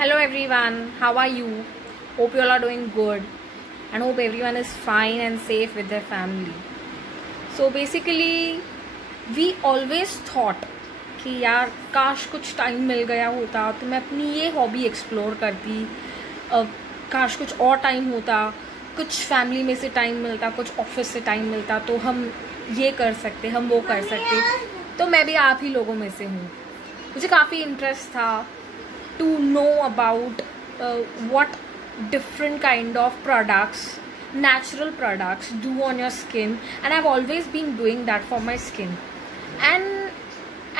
Hello everyone, how are you? Hope you all are doing good and hope everyone is fine and safe with their family. So basically we always thought कि यार काश कुछ time मिल गया होता तो मैं अपनी ये हॉबी एक्सप्लोर करती, काश कुछ और टाइम होता, कुछ फैमिली में से टाइम मिलता, कुछ ऑफिस से टाइम मिलता तो हम ये कर सकते, हम वो कर सकते। तो मैं भी आप ही लोगों में से हूँ। मुझे काफ़ी इंटरेस्ट था to know about what different kind of products, natural products do on your skin, and I've always been doing that for my skin, and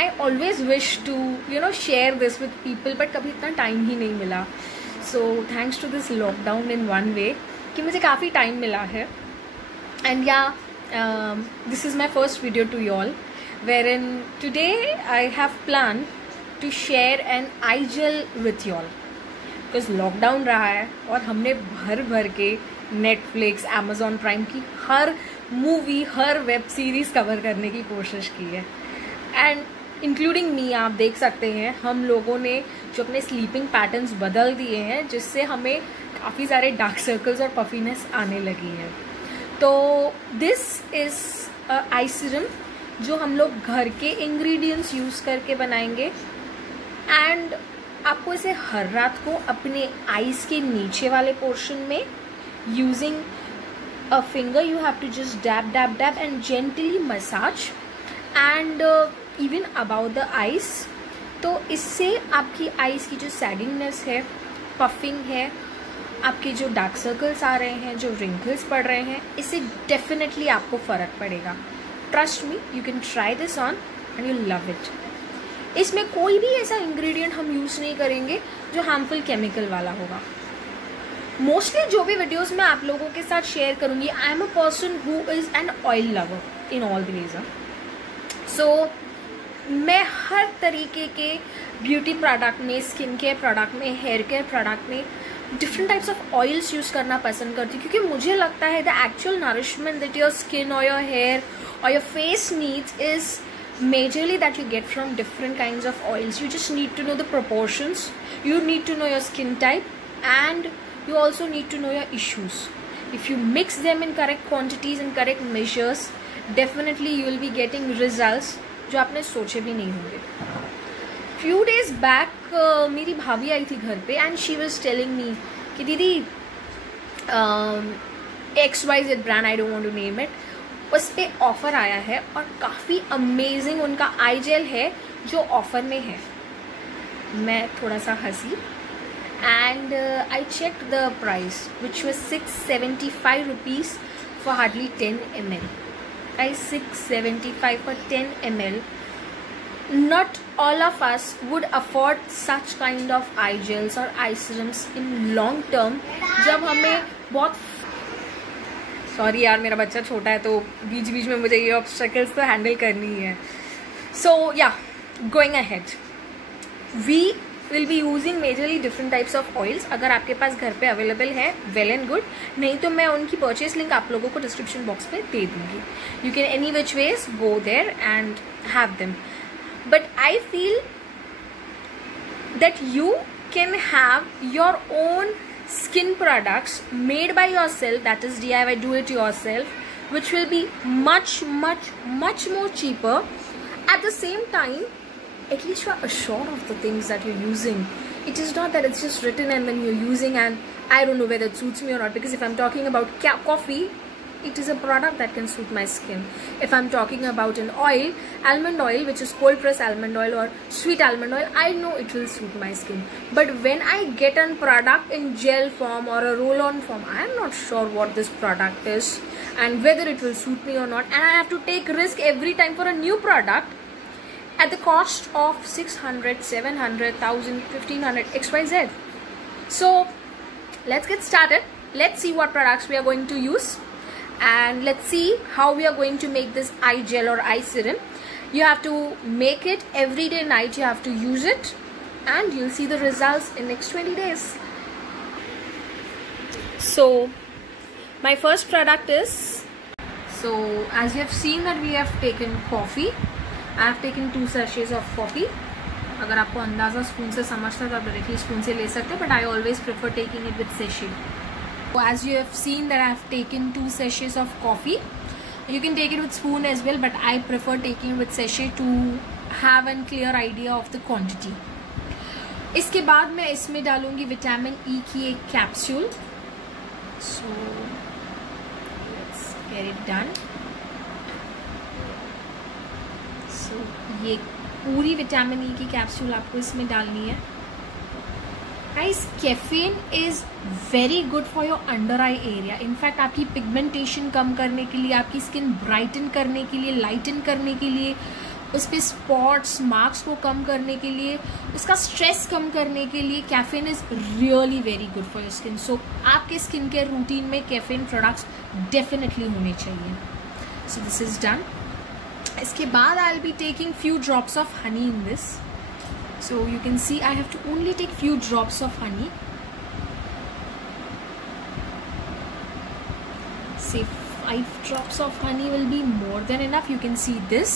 I always wish to share this with people, but कभी इतना time ही नहीं मिला. So thanks to this lockdown in one way कि मुझे काफ़ी time मिला है. And yeah, this is my first video to you all, wherein today I have planned to share an eye gel with you all, because lockdown रहा है और हमने भर भर के Netflix, Amazon Prime की हर मूवी, हर वेब सीरीज़ कवर करने की कोशिश की है. एंड इंक्लूडिंग मी, आप देख सकते हैं हम लोगों ने जो अपने स्लीपिंग पैटर्न्स बदल दिए हैं, जिससे हमें काफ़ी सारे डार्क सर्कल्स और पफीनेस आने लगी है. तो दिस इज़ आई सीरम जो हम लोग घर के इंग्रेडिएंट्स यूज़ करके बनाएंगे, एंड आपको इसे हर रात को अपने आईज के नीचे वाले पोर्शन में using a finger you have to just dab dab dab and gently massage and even about the eyes. तो इससे आपकी आईज की जो सैगिंगनेस है, पफिंग है, आपके जो डार्क सर्कल्स आ रहे हैं, जो रिंकल्स पड़ रहे हैं, इससे डेफिनेटली आपको फ़र्क पड़ेगा. Trust me, you can try this on and you love it. इसमें कोई भी ऐसा इंग्रेडिएंट हम यूज़ नहीं करेंगे जो हार्मफुल केमिकल वाला होगा. मोस्टली जो भी वीडियोस मैं आप लोगों के साथ शेयर करूंगी, I am a person who is an oil lover in all the ways. So मैं हर तरीके के ब्यूटी प्रोडक्ट में, स्किन केयर प्रोडक्ट में, हेयर केयर प्रोडक्ट में different types of oils use करना पसंद करती हूँ, क्योंकि मुझे लगता है the actual nourishment that your skin और your hair or your face needs is majorly that you get from different kinds of oils. You just need to know the proportions, you need to know your skin type, and you also need to know your issues. If you mix them in correct quantities and correct measures, definitely you will be getting results जो आपने सोचे भी नहीं होंगे. Few days back मेरी भाभी आई थी घर पे and she was telling me कि दीदी XYZ brand, I don't want to name it, उस पर ऑफ़र आया है और काफ़ी अमेजिंग उनका आई जेल है जो ऑफ़र में है. मैं थोड़ा सा हंसी and I check the price which was 675 rupees for hardly 10 ml. Guys, 675 for 10 ml. Not all of us would afford such kind of eye gels or eye serums in long term. जब हमें बहुत, sorry यार मेरा बच्चा छोटा है तो बीच बीच में मुझे ये ऑब्स्टेकल्स तो हैंडल करनी है. So yeah going ahead, we will be using majorly different types of oils. अगर आपके पास घर पे अवेलेबल है, वेल एंड गुड, नहीं तो मैं उनकी परचेज लिंक आप लोगों को डिस्क्रिप्शन बॉक्स में दे दूँगी. You can any which ways go there and have them. But I feel that you can have your own skin products made by yourself, that is DIY, do it yourself, which will be much more cheaper. At the same time, at least you are assured of the things that you're using. It is not that it's just written and then you're using and I don't know whether it suits me or not, because if I'm talking about coffee, it is a product that can suit my skin. If I'm talking about an oil, almond oil, which is cold pressed almond oil or sweet almond oil, I know it will suit my skin. But when I get a product in gel form or a roll-on form, I am not sure what this product is and whether it will suit me or not, and I have to take risk every time for a new product at the cost of 600, 700, 1000, 1500, XYZ. So let's get started. Let's see what products we are going to use, and let's see how we are going to make this eye gel or eye serum. You have to make it every day night, you have to use it, and you'll see the results in next 20 days. So my first product is, so as you have seen that we have taken coffee. I have taken 2 sachets of coffee, अगर आपको अंदाज़ा spoon से समझता है तो आप directly spoon से ले सकते हैं, but I always prefer taking it with sachet. As you have seen that I have taken 2 sachets of coffee. You can take it with spoon as well, but I prefer taking it with sachet to have a clear idea of the quantity. इसके बाद मैं इसमें डालूंगी vitamin E की एक capsule. So let's get it done. So ये पूरी vitamin E की कैप्सूल आपको इसमें डालनी है. Guys, caffeine is very good for your under eye area. In fact आपकी पिगमेंटेशन कम करने के लिए, आपकी स्किन ब्राइटन करने के लिए, लाइटन करने के लिए, उस पर स्पॉट्स मार्क्स को कम करने के लिए, उसका स्ट्रेस कम करने के लिए caffeine is really very good for your skin. So आपके स्किन केयर रूटीन में कैफीन प्रोडक्ट्स डेफिनेटली होने चाहिए. So this is done. इसके बाद I will be taking few drops of honey in this. So you can see I have to only take few drops of honey. Say 5 drops of honey will be more than enough. You can see this,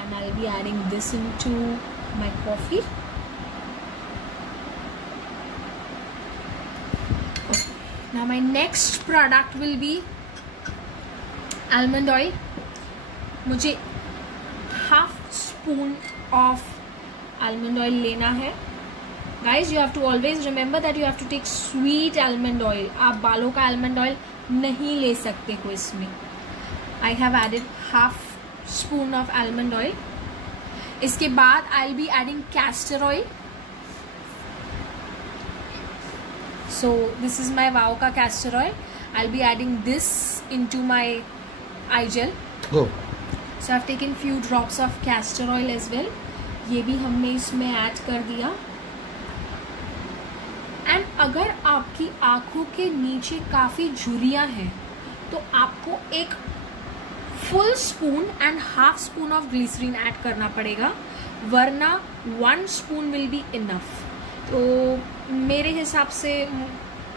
and I'll be adding this into my coffee. Okay. Now my next product will be almond oil. मुझे half spoon of almond oil लेना है. Guys, you have to always remember that you have to take sweet almond oil. आप बालों का almond oil नहीं ले सकते हो इसमें. I have added half spoon of almond oil. इसके बाद I'll be adding castor oil. So this is my wow का castor oil. I'll be adding this into my eye gel. Go. So I've taken few drops of castor oil as well. ये भी हमने इसमें add कर दिया. And अगर आपकी आंखों के नीचे काफ़ी झुर्रियाँ हैं तो आपको एक full spoon and half spoon of glycerin add करना पड़ेगा, वरना 1 स्पून विल बी इनफ. तो मेरे हिसाब से,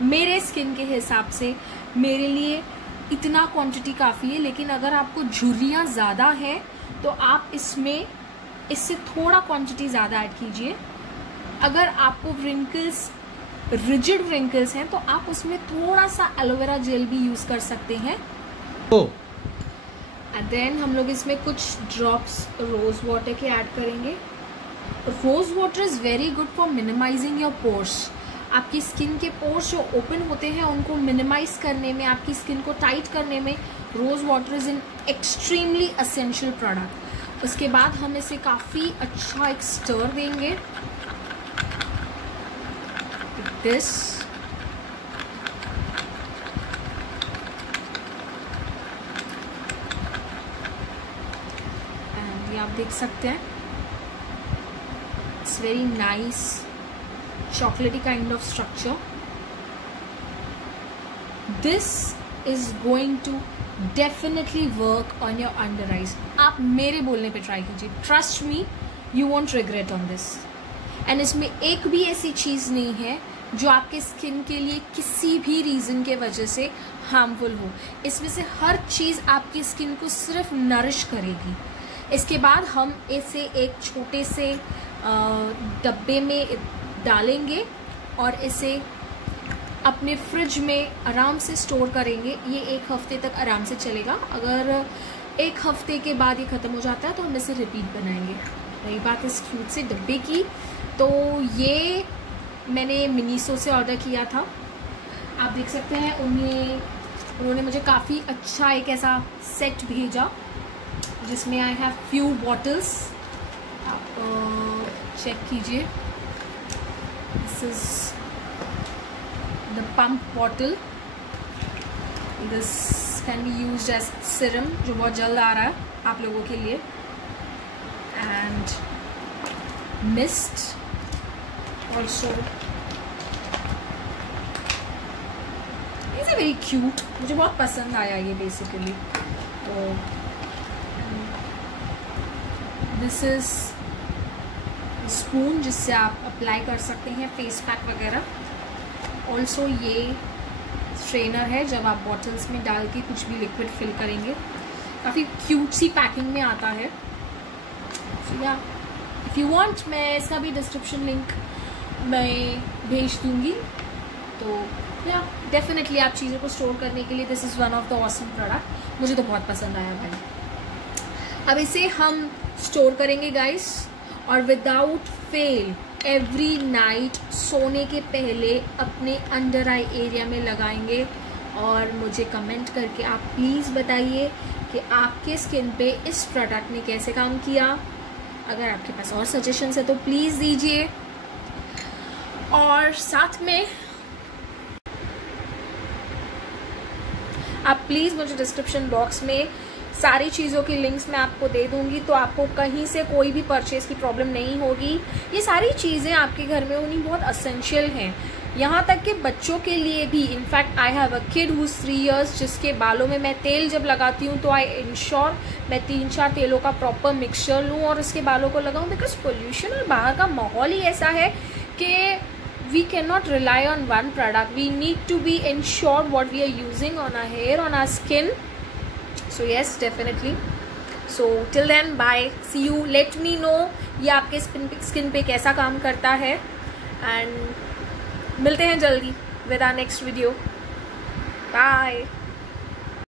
मेरे स्किन के हिसाब से मेरे लिए इतना क्वांटिटी काफ़ी है. लेकिन अगर आपको झुर्रियाँ ज़्यादा हैं तो आप इससे थोड़ा क्वांटिटी ज़्यादा ऐड कीजिए. अगर आपको रिंकल्स, रिजिड रिंकल्स हैं तो आप उसमें थोड़ा सा एलोवेरा जेल भी यूज़ कर सकते हैं. एंड देन हम लोग इसमें कुछ ड्रॉप्स रोज वाटर के ऐड करेंगे. Rose water is very good for minimising your pores. आपकी स्किन के पोर्स जो ओपन होते हैं उनको मिनिमाइज करने में, आपकी स्किन को टाइट करने में rose water is an extremely essential product. उसके बाद हम इसे काफ़ी अच्छा एक स्टर देंगे. दिस एंड ये आप देख सकते हैं, it's very nice chocolatey kind of structure. This is going to definitely work on your under eyes. आप मेरे बोलने पे ट्राई कीजिए. Trust me, you won't regret on this. And इसमें एक भी ऐसी चीज़ नहीं है जो आपके स्किन के लिए किसी भी रीज़न के वजह से हार्मफुल हो. इसमें से हर चीज़ आपकी स्किन को सिर्फ नरिश करेगी. इसके बाद हम इसे एक छोटे से डब्बे में डालेंगे और इसे अपने फ्रिज में आराम से स्टोर करेंगे. ये 1 हफ्ते तक आराम से चलेगा. अगर 1 हफ्ते के बाद ये ख़त्म हो जाता है तो हम इसे रिपीट बनाएंगे. रही बात इस क्यूट से डब्बे की, तो ये मैंने मिनीसो से ऑर्डर किया था. आप देख सकते हैं उन्होंने मुझे काफ़ी अच्छा एक ऐसा सेट भेजा जिसमें आई हैव फ्यू बॉटल्स. आप चेक कीजिए. This is the pump bottle. This can be used as serum जो बहुत जल्द आ रहा है आप लोगों के लिए. And mist also. It's a very cute. मुझे बहुत पसंद आया ये basically. तो this is स्पून जिससे आप अप्लाई कर सकते हैं फेस पैक वगैरह. ऑल्सो ये स्ट्रेनर है जब आप बॉटल्स में डाल के कुछ भी लिक्विड फिल करेंगे. काफ़ी क्यूट सी पैकिंग में आता है. So yeah, if you want मैं इसका भी डिस्क्रिप्शन लिंक मैं भेज दूंगी। तो या डेफिनेटली आप चीज़ों को स्टोर करने के लिए this is one of the awesome product, मुझे तो बहुत पसंद आया भाई। अब इसे हम स्टोर करेंगे गाइस, और विदाउट फेल एवरी नाइट सोने के पहले अपने अंडर आई एरिया में लगाएंगे। और मुझे कमेंट करके आप प्लीज़ बताइए कि आपके स्किन पे इस प्रोडक्ट ने कैसे काम किया। अगर आपके पास और सजेशंस है तो प्लीज़ दीजिए। और साथ में आप प्लीज़ मुझे डिस्क्रिप्शन बॉक्स में सारी चीज़ों की लिंक्स मैं आपको दे दूंगी, तो आपको कहीं से कोई भी परचेज़ की प्रॉब्लम नहीं होगी। ये सारी चीज़ें आपके घर में होनी बहुत असेंशियल हैं, यहाँ तक कि बच्चों के लिए भी। In fact I have a kid who is 3 years, जिसके बालों में मैं तेल जब लगाती हूँ तो आई इंश्योर मैं 3-4 तेलों का प्रॉपर मिक्सचर लूँ और उसके बालों को लगाऊँ, बिकॉज पोल्यूशन और बाहर का माहौल ही ऐसा है कि we cannot rely on one product. We need to be ensured what we are using on our hair, on our skin. So yes, definitely. So till then, bye. See you. Let me know ये आपके skin पे कैसा काम करता है, and मिलते हैं जल्दी with our next video. Bye.